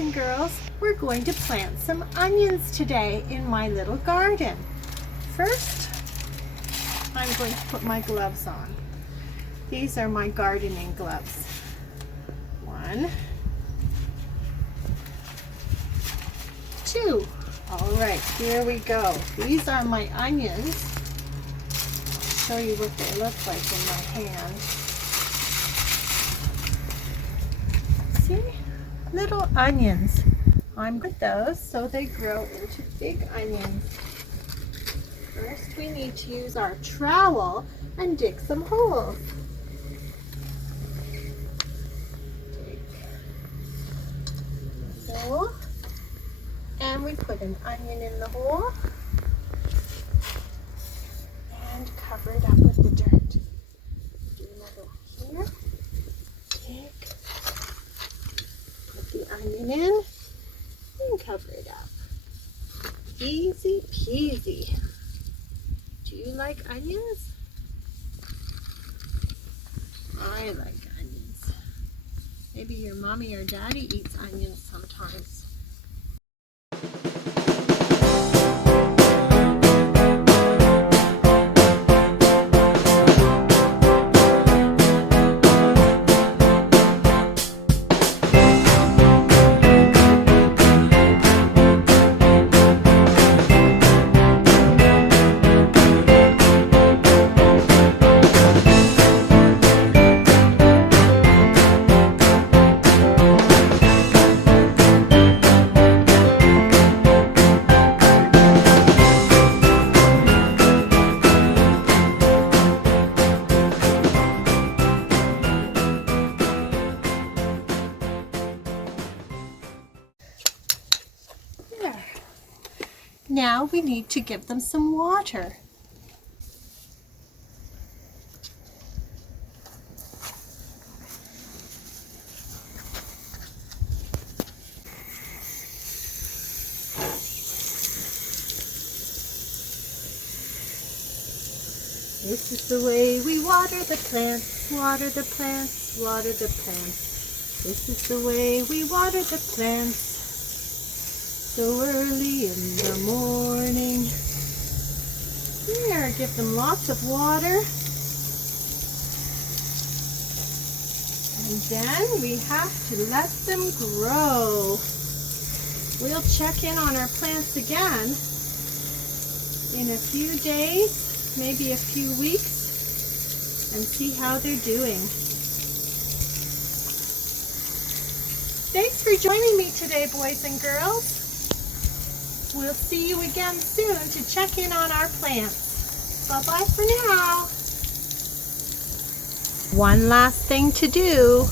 boys and girls. We're going to plant some onions today in my little garden. First, I'm going to put my gloves on. These are my gardening gloves. 1, 2. All right, here we go. These are my onions. I'll show you what they look like in my hand. See? Little onions. I'm good with those so they grow into big onions. First, we need to use our trowel and dig some holes. Dig a hole, and we put an onion in the hole and cover it up with the dirt. Do another one here. Dig. Put the onion in and cover it up. Easy peasy. Do you like onions? I like onions. Maybe your mommy or daddy eats onions sometimes. Now we need to give them some water. This is the way we water the plants, water the plants, water the plants. This is the way we water the plants. So early in the morning. Here, give them lots of water. And then we have to let them grow. We'll check in on our plants again in a few days, maybe a few weeks, and see how they're doing. Thanks for joining me today, boys and girls. We'll see you again soon to check in on our plants. Bye-bye for now. One last thing to do.